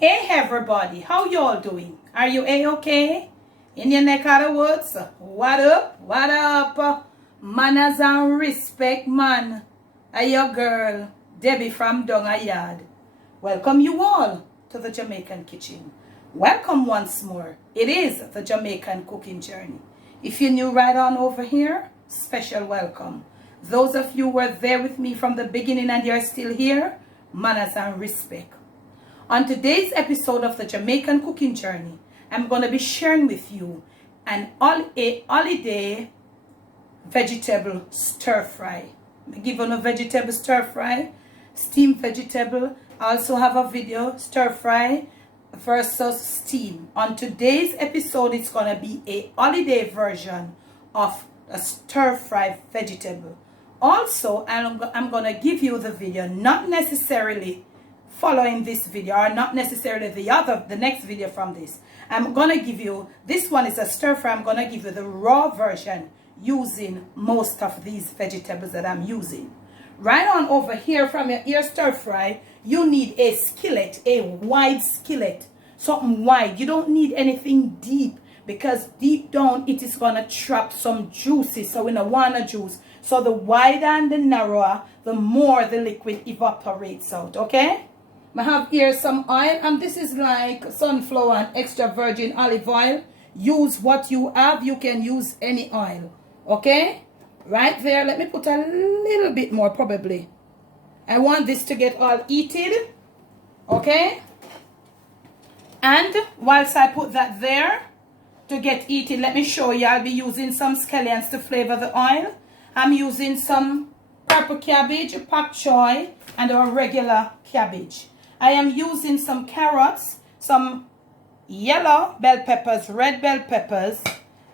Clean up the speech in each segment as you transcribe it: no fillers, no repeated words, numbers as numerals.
Hey everybody, how y'all doing? Are you a-okay? In your neck of the woods? What up? What up? Manners and respect, man. I your girl, Debbie from Donga Yard. Welcome you all to the Jamaican kitchen. Welcome once more. It is the Jamaican cooking journey. If you're new right on over here, special welcome. Those of you who were there with me from the beginning and you're still here, manners and respect. On today's episode of the Jamaican cooking journey, I'm going to be sharing with you a holiday vegetable stir fry. I give you a vegetable stir fry, steamed vegetable. I also have a video stir fry versus steam. On today's episode, it's going to be a holiday version of a stir fry vegetable. Also, I'm going to give you the video, not necessarily following this video or not necessarily the next video from this. I'm going to give you, this one is a stir fry. I'm going to give you the raw version using most of these vegetables that I'm using. Right on over here from your stir fry, you need a skillet, a wide skillet, something wide. You don't need anything deep because deep down it is going to trap some juices. So we don't want a juice. So the wider and the narrower, the more the liquid evaporates out, okay? I have here some oil, and this is like sunflower and extra virgin olive oil. Use what you have. You can use any oil, okay? Right there, let me put a little bit more probably. I want this to get all heated, okay? And whilst I put that there to get heated, let me show you. I'll be using some scallions to flavor the oil. I'm using some purple cabbage, pak choy, and our regular cabbage. I am using some carrots, some yellow bell peppers, red bell peppers.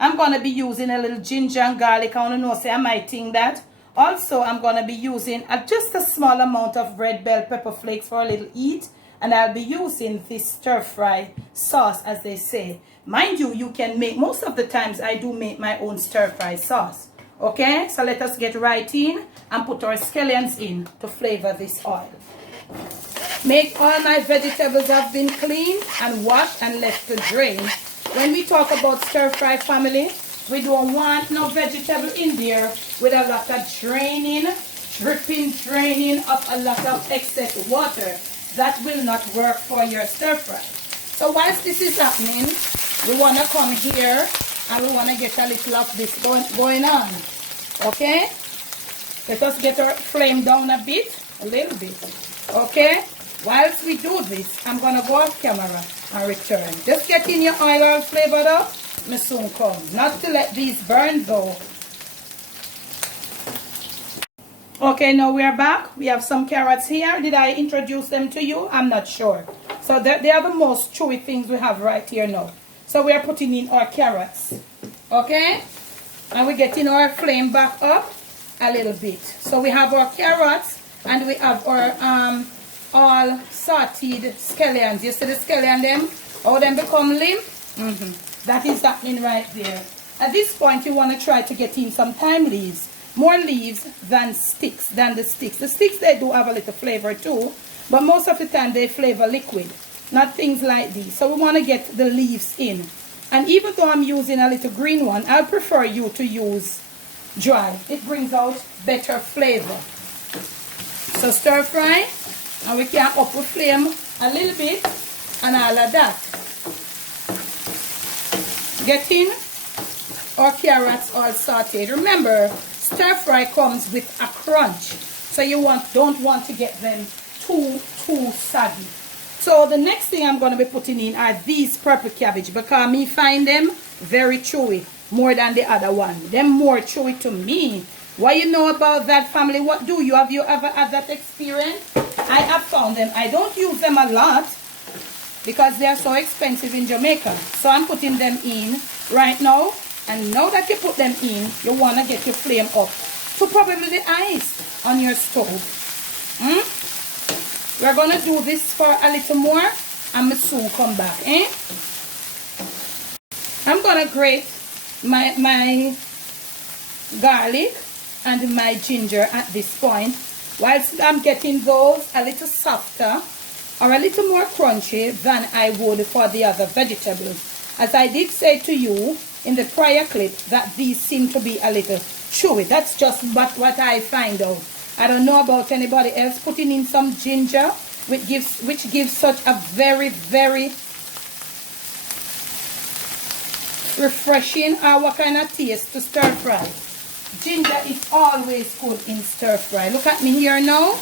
I'm going to be using a little ginger and garlic. I want to know, say I might think that. Also, I'm going to be using just a small amount of red bell pepper flakes for a little heat. And I'll be using this stir fry sauce, as they say. Mind you, you can make, most of the times I do make my own stir fry sauce. Okay, so let us get right in and put our scallions in to flavor this oil. Make all my vegetables have been cleaned and washed and left to drain. When we talk about stir fry family, we don't want no vegetable in there with a lot of draining of a lot of excess water. That will not work for your stir fry. So whilst this is happening, we want to come here and we want to get a little of this going on. Okay? Let us get our flame down a little bit. Okay? Whilst we do this, I'm going to go off camera and return. Just get in your oil all flavored up. Me soon come. Not to let these burn though. Okay, now we are back. We have some carrots here. Did I introduce them to you? I'm not sure. So they are the most chewy things we have right here now. So we are putting in our carrots. Okay? And we're getting our flame back up a little bit. So we have our carrots and we have our all sauteed scallions. You see the scallion them? How them become limp? That is happening right there. At this point, you want to try to get in some thyme leaves. More leaves than the sticks. The sticks, they do have a little flavor too. But most of the time, they flavor liquid. Not things like these. So we want to get the leaves in. And even though I'm using a little green one, I prefer you to use dry. It brings out better flavor. So stir fry. And we can up the flame a little bit and all of that. Getting our carrots all sauteed. Remember, stir fry comes with a crunch. So you don't want to get them too saggy. So the next thing I'm going to be putting in are these purple cabbage because me find them very chewy more than the other one. Them more chewy to me. What you know about that family? What do you? Have you ever had that experience? I have found them. I don't use them a lot because they are so expensive in Jamaica. So I'm putting them in right now. And now that you put them in, you want to get your flame up to probably the ice on your stove. We're going to do this for a little more and we'll soon come back. I'm going to grate my garlic and my ginger at this point. Whilst I'm getting those a little softer, are a little more crunchy than I would for the other vegetables. As I did say to you in the prior clip, that these seem to be a little chewy. That's just what I find out. I don't know about anybody else. Putting in some ginger, which gives such a very, very refreshing, or what kind of taste to stir fry. Ginger is always good in stir fry. Look at me here now.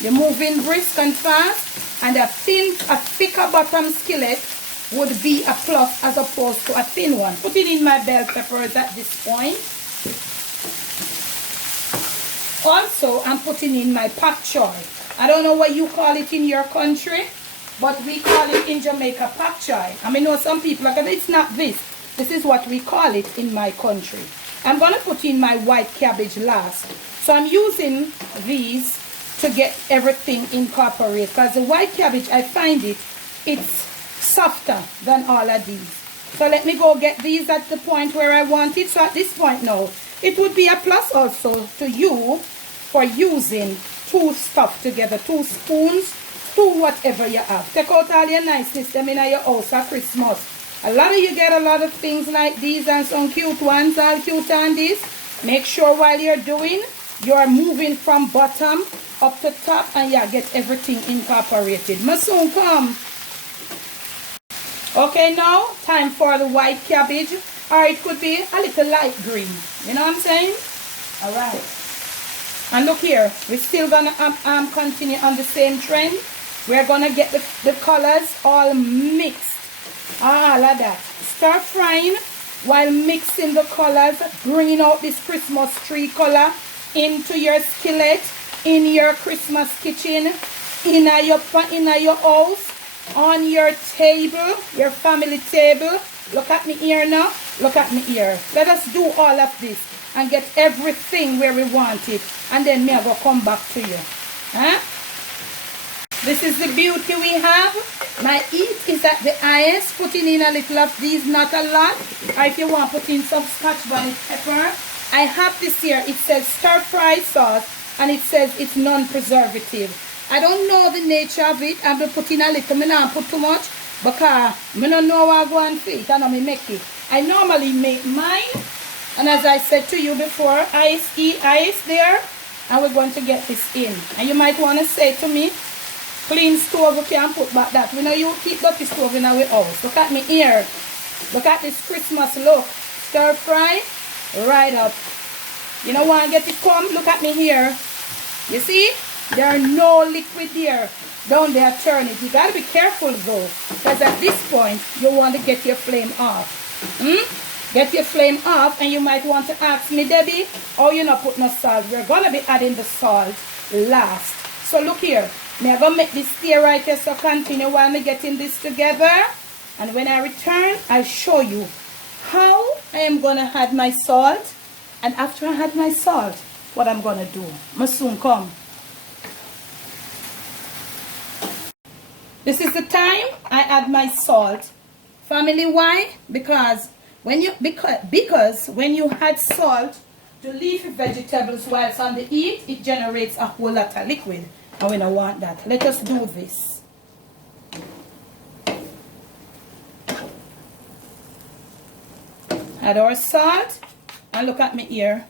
You're moving brisk and fast, and a thicker bottom skillet would be a plus as opposed to a thin one. Putting in my bell peppers at this point. Also, I'm putting in my pak choy. I don't know what you call it in your country, but we call it in Jamaica pak choy. I mean, know some people are going, it's not this. This is what we call it in my country. I'm going to put in my white cabbage last. So I'm using these to get everything incorporated, because the white cabbage, I find it's softer than all of these. So let me go get these at the point where I want it. So at this point now, it would be a plus also to you for using two stuff together, 2 spoons, 2 whatever you have. Take out all your niceness them in your house at Christmas. A lot of you get a lot of things like these and some cute ones, all cute and this. Make sure while you're doing, you're moving from bottom up to top, and yeah, get everything incorporated. Must soon come. Okay, now time for the white cabbage, or it could be a little light green. You know what I'm saying? All right. And look here, we're still gonna continue on the same trend. We're gonna get the colors all mixed. All of that. Start frying while mixing the colors, bringing out this Christmas tree color into your skillet, in your Christmas kitchen, in your house, on your table, your family table. Look at me here now. Look at me here. Let us do all of this and get everything where we want it, and then me I go come back to you. Huh? This is the beauty we have. My heat is at the highest. Putting in a little of these, not a lot. Or if you want, put in some scotch bonnet pepper. I have this here. It says stir fry sauce, and it says it's non-preservative. I don't know the nature of it. I'm going to put in a little. I don't put too much because I don't know what I go and feed. I know me make it. I normally make mine. And as I said to you before, ice there. And we're going to get this in. And you might want to say to me, clean stove, we can't put back that. We know you keep dirty stove in our house. Look at me here. Look at this Christmas look. Stir fry. Right up. You know want to get it come? Look at me here. You see? There are no liquid there. Down there, turn it. You got to be careful though. Because at this point, you want to get your flame off. Get your flame off, and you might want to ask me, Debbie, oh, you not put no salt. We're going to be adding the salt last. So look here. I'm going to make this stay right here, so continue while I'm getting this together. And when I return, I'll show you how I am going to add my salt. And after I add my salt, what I'm going to do. Must soon come. This is the time I add my salt. Family, why? Because when you add salt to leafy vegetables while it's on the heat, it generates a whole lot of liquid. And we don't want that. Let us do this. Add our salt. And look at me here.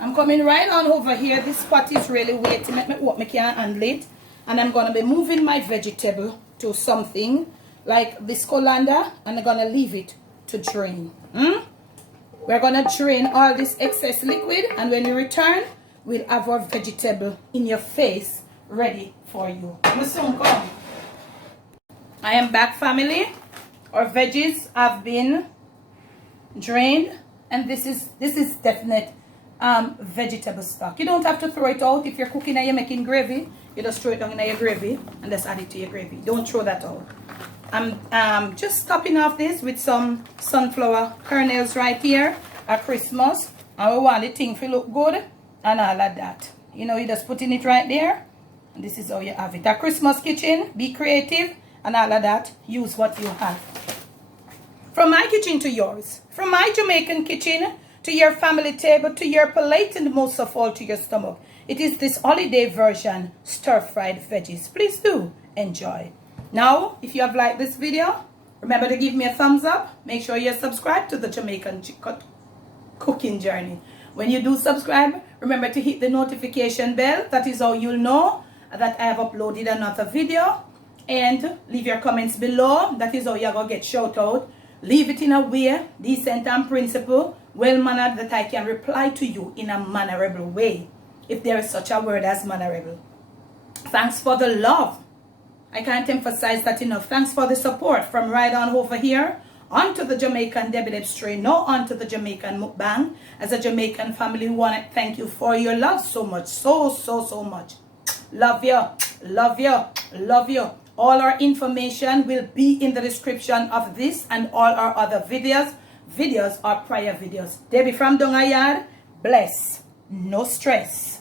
I'm coming right on over here. This pot is really weighty. Make me what me can't handle it. And I'm going to be moving my vegetable to something like this colander. And I'm going to leave it to drain. We're going to drain all this excess liquid. And when we return, we'll have our vegetable in your face ready for you. We'll soon come. I am back, family. Our veggies have been drained. And this is definite vegetable stock. You don't have to throw it out. If you're cooking and you're making gravy, you just throw it down in your gravy and just add it to your gravy. Don't throw that out. I'm just topping off this with some sunflower kernels right here at Christmas. And we want the thing to look good and all of that. You know, you're just putting it right there. And this is how you have it. At Christmas kitchen, be creative and all of that. Use what you have. From my kitchen to yours. From my Jamaican kitchen to your family table, to your plate, and most of all to your stomach. It is this holiday version, stir-fried veggies. Please do enjoy. Now, if you have liked this video, remember to give me a thumbs up. Make sure you're subscribed to the Jamaican cooking journey. When you do subscribe, remember to hit the notification bell. That is how you'll know that I have uploaded another video. And leave your comments below. That is how you're going to get shout out. Leave it in a way, decent and principled, well-mannered, that I can reply to you in a mannerable way, if there is such a word as mannerable. Thanks for the love. I can't emphasize that enough. Thanks for the support from right on over here onto the Jamaican Debbie Deb Stray, now onto the Jamaican Mukbang. As a Jamaican family, we want to thank you for your love so much. So much. Love you. Love you. Love you. All our information will be in the description of this and all our other videos. Videos are prior videos. Debbie from Dongayard. Bless. No stress.